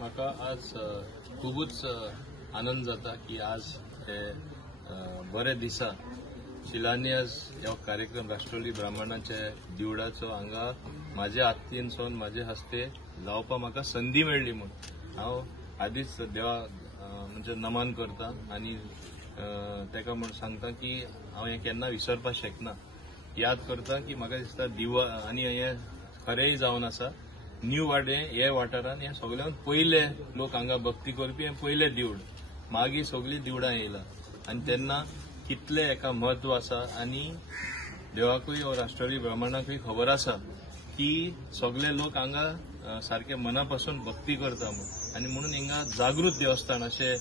म्हाका आज खूबच आनंद जाता की आज हे बरे दिसा शिलान्यास ह्या कार्यक्रम राष्ट्रवादी ब्राह्मणाचे दिवडाचो हांगा म्हाज्या हातीनसून म्हाजे हस्ते जावपाक म्हाका संधी मेळ्ळी म्हणून हांव आदीच देवा म्हणजे नमन करता आनी तेका म्हण सांगता की हांव हें केन्ना विसरपाक शकना। याद करता की म्हाका दिसता दिवा आनी हें खरेंय जावन आसा। न्यू वाडे हे वाठारान हे सगळ्यान पयले लोक हांगा भक्ती करपी हे पयले दिवड, मागीर सगळी दिवडां येयला आनी तेन्ना कितले हेका म्हत्व आसा आनी देवाकूय वा राष्ट्रवादी ब्राह्मणाकूय खबर आसा की सगळे लोक हांगा सारखे मना पासून भक्ती करता म्हणून आनी म्हणून हिंगा जागृत देवस्थान अशें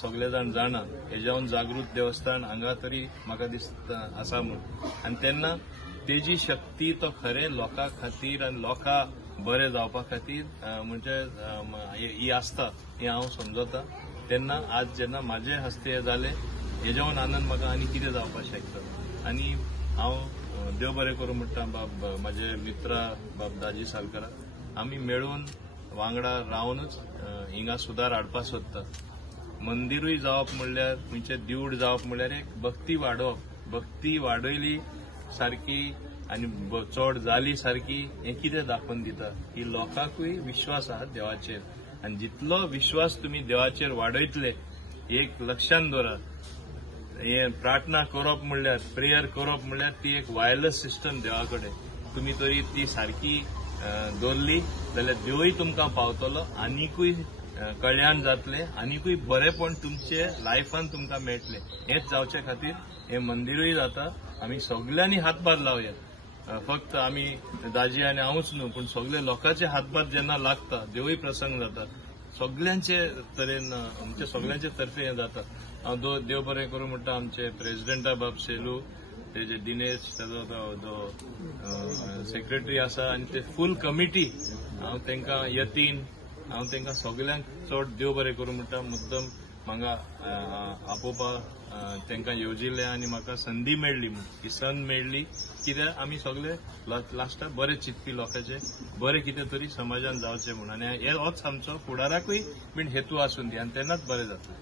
सगळे जाण जाणा। हेज्यावन जागृत देवस्थान हांगा तरी म्हाका दिसता आसा म्हणून आनी तेन्ना तेजी शक्ती तो खरें लोकां खातीर आनी लोकां बरें जावपा खातीर म्हणजे ही आसता हें हांव समजता। तेन्ना आज जेन्ना म्हाजे हस्ते हे जाले हेज्यावन आनंद म्हाका आनी कितें जावपाक शकता। आनी हांव देव बरें करूं म्हणटा बाब म्हाजे मित्र बाब दाजी सालकारा आमी मेळून वांगडा रावनूच हिंगा सुदार हाडपाक सोदता। मंदिरूय जावप म्हणल्यार खंयचें दिवड जावप म्हणल्यार एक भक्ती वाडोवप, भक्ती वाडयली सारकी आनी चड जाली सारकी हें कितें दाखोवन दिता की लोकांकूय विश्वास आहा देवाचेर आनी जितलो विश्वास तुमी देवाचेर वाडयतले एक लक्षांत दवरात हें प्रार्थना करप म्हणल्यार प्रेयर करप म्हणल्यार ती एक वायरलेस सिस्टम देवा कडेन तुमी तरी ती सारकी दवरली जाल्यार देवूय तुमकां पावतलो आनीकूय कल्याण जातले आनीकूय बरेपण तुमचे लायफान तुमकां मेळटले। हेंच जावचे खातीर हें मंदिरूय जाता। आमी सगळ्यांनी हातभार लावया, फक्त आमी दाजी आनी हांवूच न्हू पूण सगळे लोकांचे हातभार जेन्ना लागता देवूय प्रसन्न जाता। सगळ्यांचे तरेन आमचे सगळ्यांचे तर्फे हें जाता। हांव देव बरें करूं म्हणटा आमचे प्रेसिडेंटा बाब सेलू तेजे दिनेश तेजो जो सेक्रेटरी आसा आनी ते फूल कमिटी हांव तांकां यतीन हांव तांकां सगळ्यांक चड देव बरें करूं म्हणटा। मुद्दम म्हाका आपोवपाक तांकां येवजिल्ले आनी म्हाका संदी मेळ्ळी ही संद मेळ्ळी कित्याक आमी सगळे लास्टाक बरे चिंतपी लोकांचे बरें कितें तरी समाजान जावचें म्हणून आनी होच आमचो फुडाराकूय बीन हेतू आसून दी आनी तेन्नाच बरें जाता।